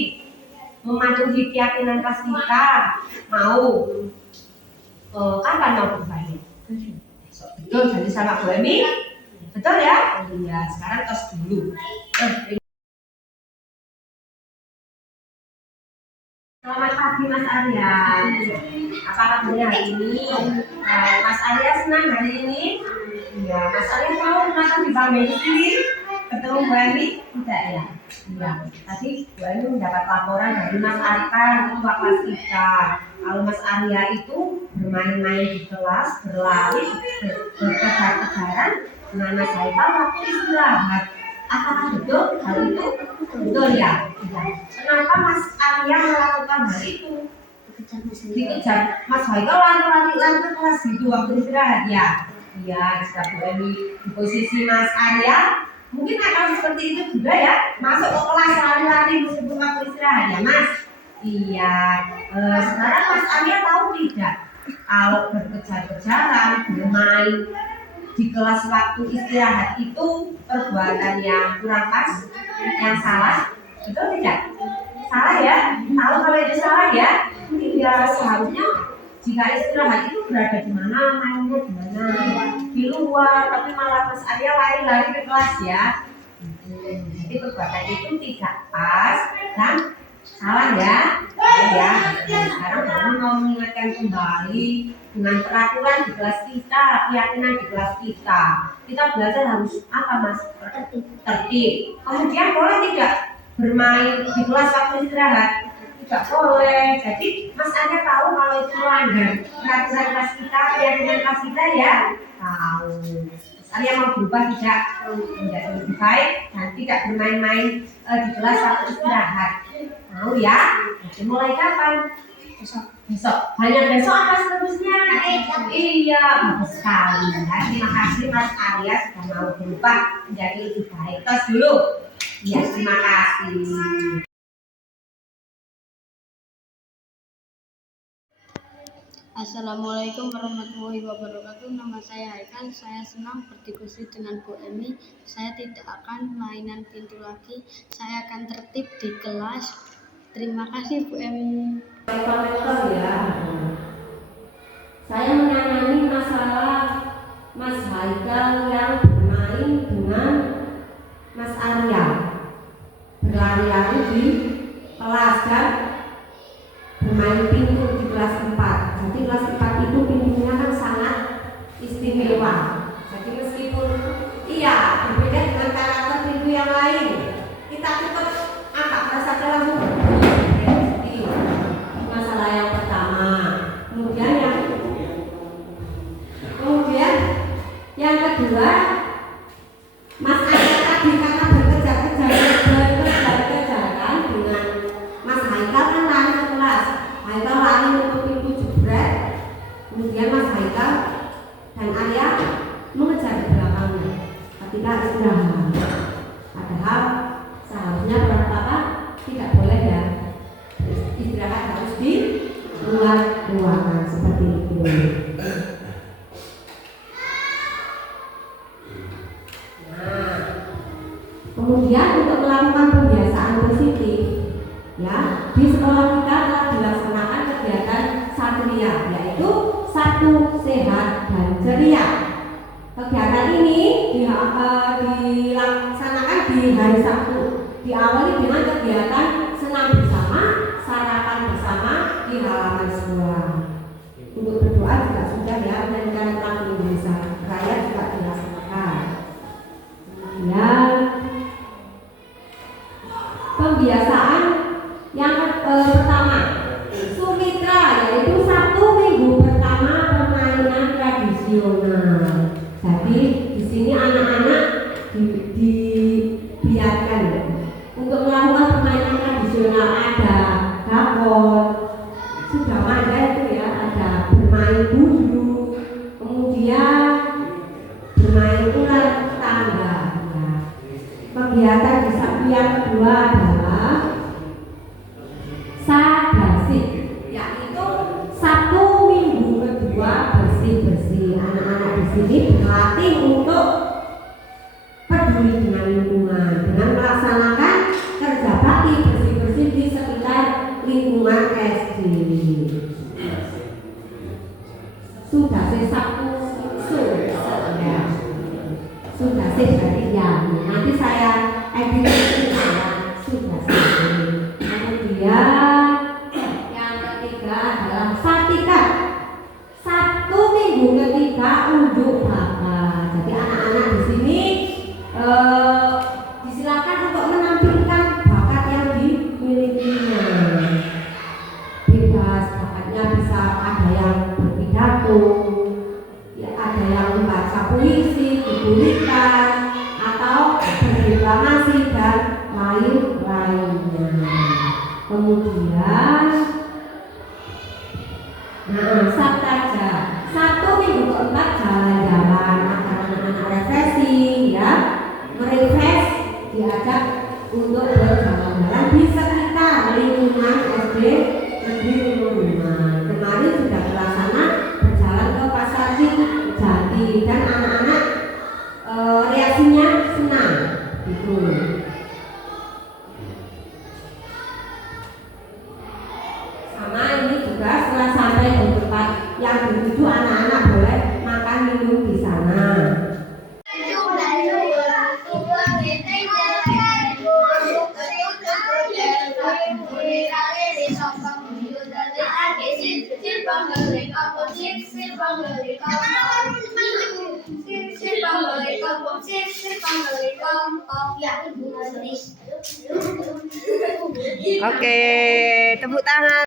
mematuhi keyakinan kelas kita, mau kapan mau berubahnya? Betul, jadi sama Bu Emi, betul ya? Iya, sekarang tos dulu. Selamat pagi Mas Arya. Apa kabarnya hari ini? Mas Arya senang hari ini? Iya, Mas Arya tahu kenapa dipanggil di sini? Ketemu Bu Emi? Tidak ya? Iya. Tadi Bu Emi mendapat laporan dari Mas Arkan, ketua kelas kita. Kalau Mas Arya itu bermain-main di kelas, berlari, berkejar-kejaran dengan Mas Haikal waktu istirahat. Apakah betul hal itu? Betul ya? Iya. Kenapa Mas Arya melakukan hal itu? Dikejar Mas Haikal lari ke kelas itu waktu istirahat ya? Iya, jika Bu Emi di posisi Mas Arya mungkin akan seperti itu juga ya, masuk ke kelas lari-lari meskipun waktu istirahat ya Mas? Iya. Sekarang Mas Arya tahu tidak kalau berkejar-kejaran, bermain di kelas waktu istirahat itu perbuatan yang kurang pas, yang salah, betul tidak? Salah ya? Tahu kalau itu salah ya? Ya seharusnya jika istirahat itu berada di mana, mainnya di mana, di luar, tapi malah Mas Arya lari-lari ke kelas ya. Jadi perbuatan itu tidak pas dan salah ya. Ya. Sekarang kami mau mengingatkan kembali dengan peraturan di kelas kita, keyakinan di kelas kita. Kita belajar harus apa Mas? Tertib. Kemudian boleh tidak bermain di kelas waktu istirahat? Tidak boleh. Jadi Mas Arya tahu kalau itu melanggar peraturan kelas kita, keyakinan kelas kita ya? Tahu. Mas Arya mau berubah tidak menjadi lebih baik dan tidak bermain-main di kelas waktu istirahat. Mau ya? Jadi mulai kapan? Besok. Banyak besok apa seterusnya? Iya, bagus sekali. Ya, terima kasih Mas Arya sudah mau berubah menjadi lebih baik. Tos dulu. Iya, terima kasih. Assalamualaikum warahmatullahi wabarakatuh. Nama saya Haikal. Saya senang berdiskusi dengan Bu Emi. Saya tidak akan mainan pintu lagi. Saya akan tertib di kelas. Terima kasih Bu Emi. Komentar ya. Saya menangani masalah Mas Haikal yang bermain dengan Mas Arya, berlari-lari di kelas dan bermain pintu di kelas 4. Jadi kelas 4 itu pintunya kan sangat istimewa. Jadi meskipun iya berbeda dengan karakter pintu yang lain, kita tetap agak merasa langsung jadi masalah yang pertama. Kemudian yang kedua, Mas Arya tadi karena berkejar-kejaran dengan Mas Haikal kan lari ke kelas. Haikal lari untuk pintu jebret, kemudian Mas Haikal dan Arya mengejar di belakangnya ketika istirahat. Padahal seharusnya pertama tidak boleh ya, istirahat harus di luar ruangan seperti itu. Nah, kemudian untuk melakukan pembiasaan positif, ya di sekolah kita telah dilaksanakan kegiatan satria, yaitu Sabtu Sehat dan Ceria. Kegiatan ini dilaksanakan di hari Sabtu. Diawali dengan kegiatan senam bersama, sarapan bersama di halaman sekolah. Untuk berdoa juga sudah ya, menyanyikan lagu Indonesia Raya juga dilaksanakan. Kemudian pembiasaan yang pertama, Sumitra, yaitu Sabtu minggu pertama permainan tradisional. Jadi di sini anak-anak dibiarkan untuk melakukan permainan tradisional, ada gakon, sudah ada itu ya, ada bermain budu, kemudian bermain ular tangga. Ya. Kegiatan di Sabtu yang kedua adalah sadasi, yaitu Sabtu minggu kedua bersih-bersih. Anak-anak di sini berlatih untuk lingkungan SD. Sudah Sabtu ya. Sudah dari ya. Nanti saya edit sudah kemudian yang ketiga adalah Satika. Sabtu minggu ketiga unjuk bakat. Jadi anak-anak di sini disilakan untuk menampilkan bakat yang dimilikinya. Bebas, bakatnya bisa ada yang berpidato, ya, ada yang membaca puisi, dibunyikan, atau berdeklamasi dan lain-lainnya. Kemudian, Sabtaja. Sabtu minggu keempat jalan-jalan, anak-anak refreshing, ya, merefresh, diajak untuk berjalan-jalan di sekitar lingkungan SD Negeri Timur 5. Kemarin sudah terlaksana berjalan ke Pasar Jati dan anak-anak reaksinya senang, gitu. Sama ini juga setelah sampai di tempat yang dituju, anak-anak boleh makan minum di sana. Oke, tepuk tangan.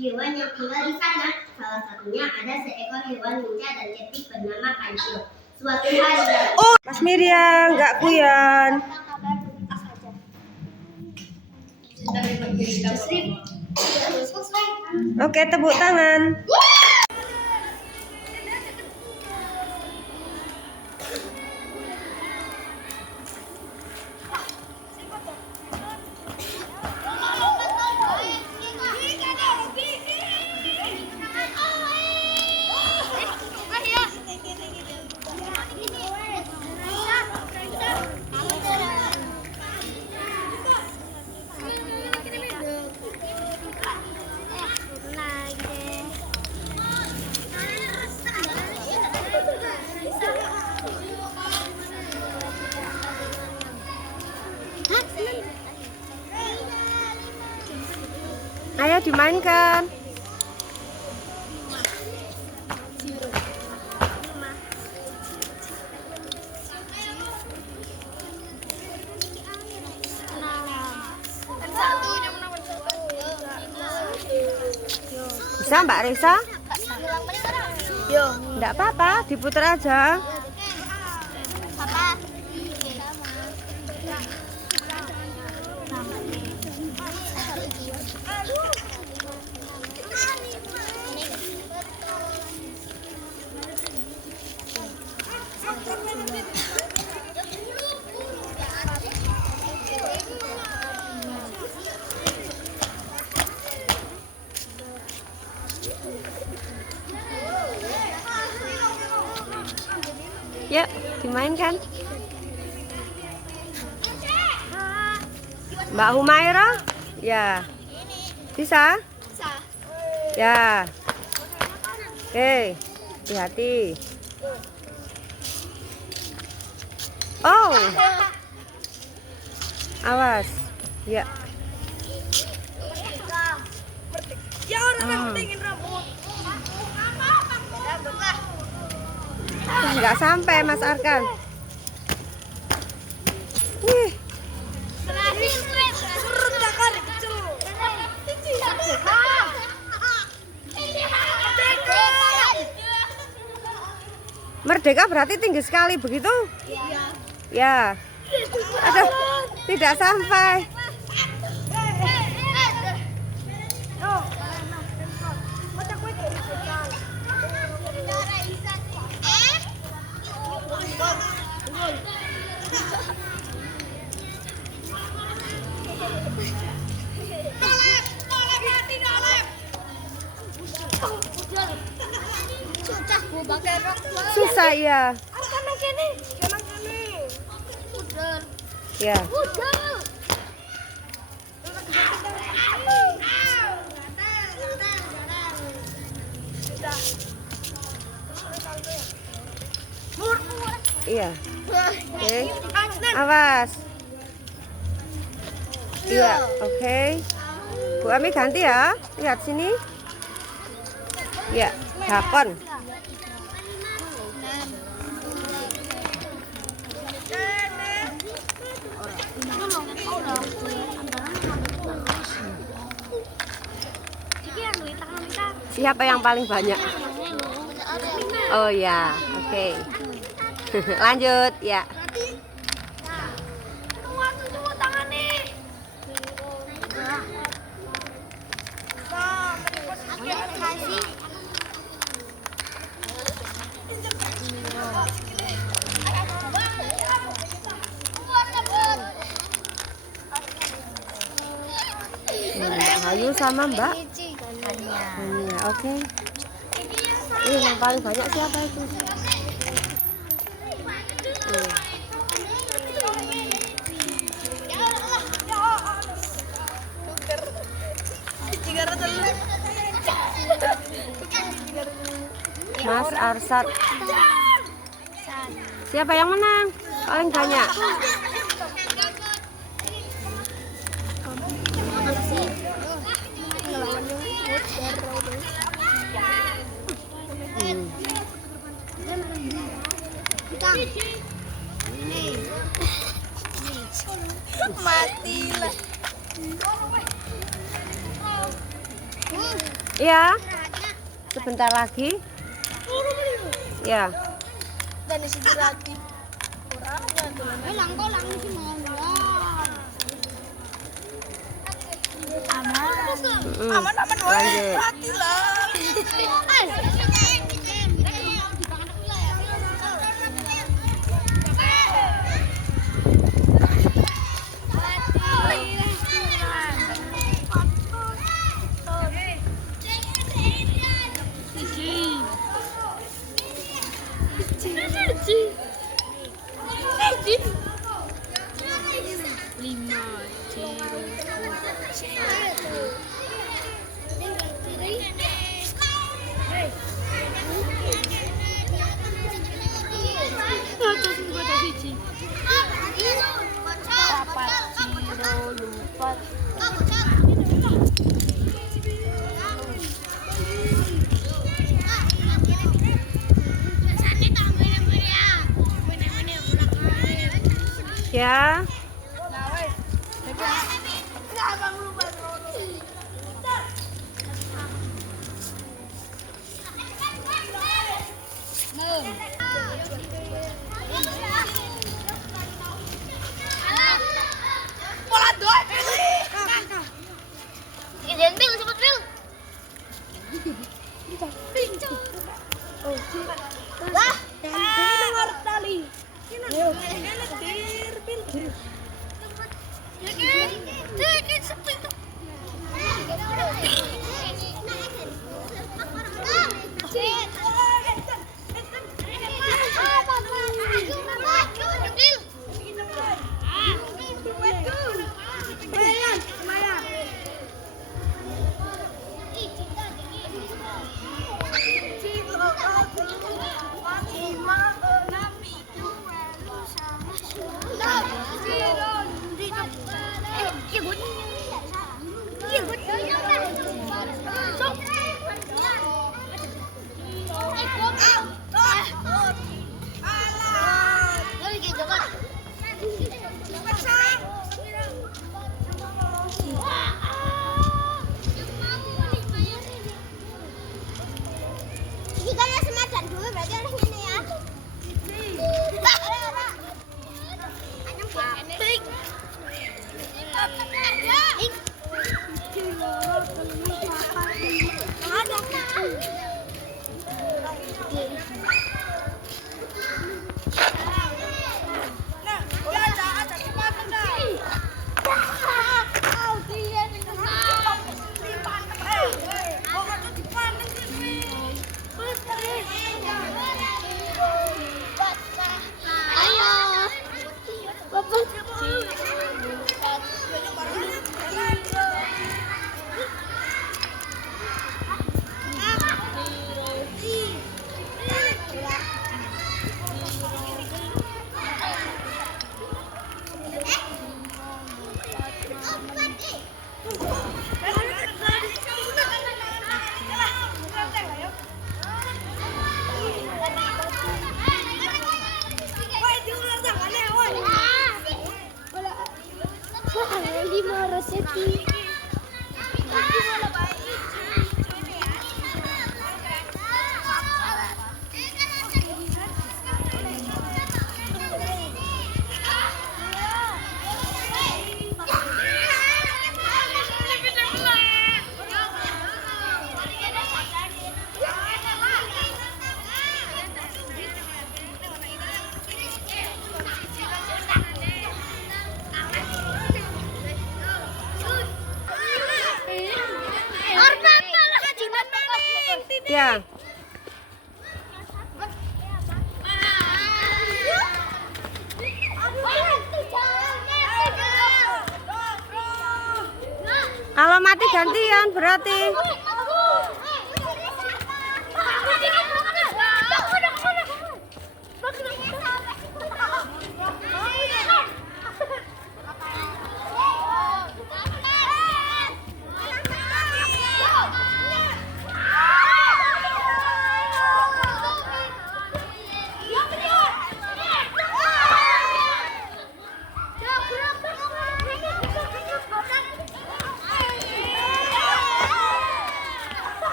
Hewan yang tinggal di sana. Salah satunya ada seekor hewan lincah dan cantik bernama kancil. Suatu hari, Mas Miriam, nggak kuyan. Oke, tepuk tangan. Ayo dimainkan. Bisa Mbak Risa? Yo, Enggak apa-apa, diputar aja. Papa. Yuk, dimainkan. Mbak Humaira? Ya. Bisa? Bisa. Ya. Oke, hati-hati. Oh. Awas. Ya. Nggak sampai Mas Arkan. Wih. Merdeka berarti tinggi sekali begitu? Ya. Aduh, tidak sampai. Susah ya. Ya. Iya. Oke. Awas. Iya, oke. Bu Ami ganti ya. Lihat sini. Ya, dakon. Siapa yang paling banyak? Oh ya, oke. Lanjut ya. Ayu sama Mbak Hania, oke. Yang paling banyak siapa itu? Mas Arsat. Siapa yang menang? Paling banyak. Matilah. Ya, sebentar lagi. Ya. Dan isi rati. Aman. Lanjut. Ya. Bola doi. Izin bil, cepet bil. Lah, dengar tali. Ya. Kalau mati gantian berarti.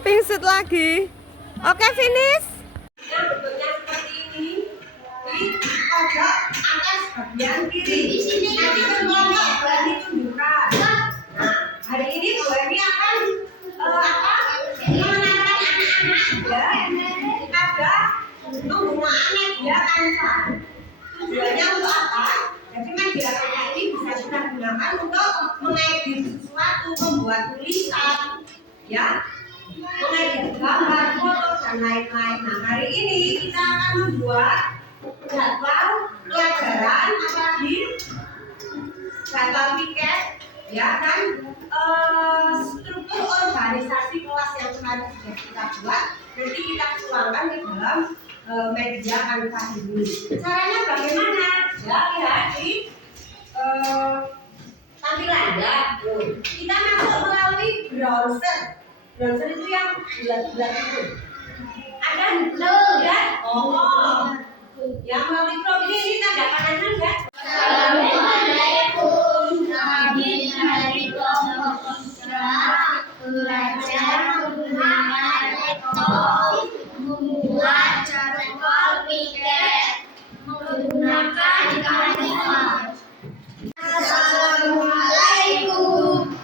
Pingsut lagi. Oke, finish. Yang bentuknya seperti ini. Di pojok atas bagian kiri. Di sini nanti semuanya akan ditunjukkan. Nah, hari ini Bu Emi akan mengenalkan anak-anak ya ada penggunaan media kanva. Tujuannya untuk apa? Jadi media kanva ini bisa kita gunakan untuk mengedit sesuatu, membuat tulisan, ya. Mengedit gambar, foto, dan lain-lain. Nah, hari ini kita akan membuat jadwal pelajaran apalagi jadwal piket, ya kan, struktur organisasi kelas yang kemarin sudah kita buat. Nanti kita tuangkan di dalam media kanva ini. Caranya bagaimana? Ya, lihat di tampilan ya. Kita masuk melalui browser. Browser itu yang bulat-bulat itu. Ada Google ya? Oh. Yang melalui Chrome ini tanda panahnya ya. Assalamualaikum. Kami dari kelompok 3 belajar menggunakan laptop, membuat jadwal piket menggunakan Canva. Assalamualaikum.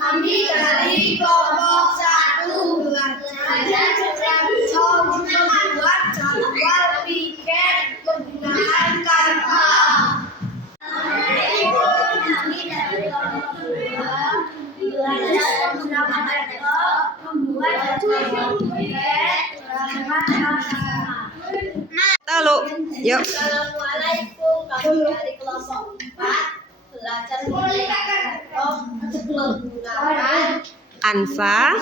Kami dari kelompok 1 belajar membuat jadwal piket menggunakan Canva. Assalamualaikum. Kami dari kelompok 2 belajar menggunakan laptop membuat jadwal piket menggunakan Canva. Halo, yuk. Assalamualaikum. Kami dari kelompok 4 belajar menggunakan laptop menggunakan Canva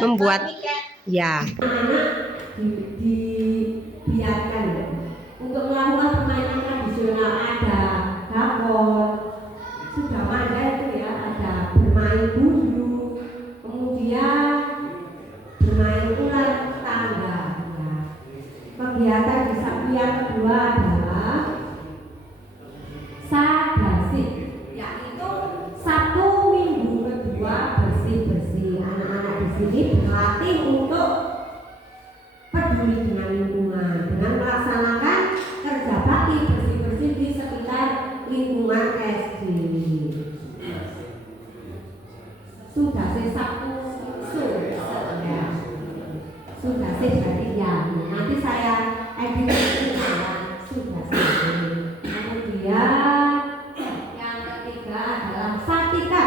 membuat ya. Dibiarkan untuk melakukan permainan tradisional ada gapon, sudah ada itu ya, ada bermain dulu, kemudian bermain ular tangga. Ya. Kegiatan di Sabtu yang kedua adalah sadasi, yaitu Sabtu minggu kedua bersih-bersih. Anak-anak di sini berlatih untuk peduli dengan lingkungan dengan melaksanakan kerja bakti bersih-bersih di sekitar lingkungan SD. Sudah sih Sabtu ya. Sudah sih dari ya. Nanti saya edit sudah sih. Kemudian yang ketiga adalah Satika.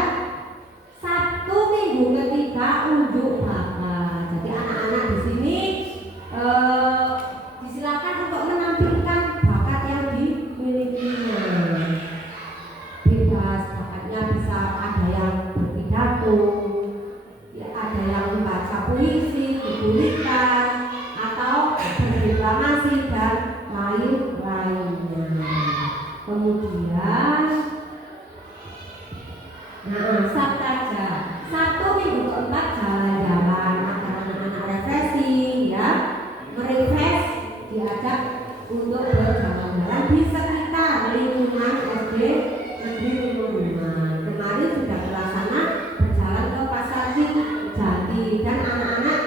Sabtu minggu ketiga unjuk bakat. Jadi anak-anak di sini disilakan untuk menampilkan bakat yang dimilikinya. Bebas, bakatnya bisa ada yang berpidato, ya, ada yang membaca puisi, bergurita, atau berdeklamasi dan lain-lainnya. Kemudian Sabtu Sabtu minggu keempat jalan-jalan, ada anak-anak refreshing ya, merefresh, diajak untuk berjalan-jalan di sekitar lingkungan SD Negeri 5. Kemarin sudah terlaksana berjalan ke Pasar Jati dan anak-anak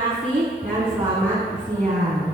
kasih dan selamat siang.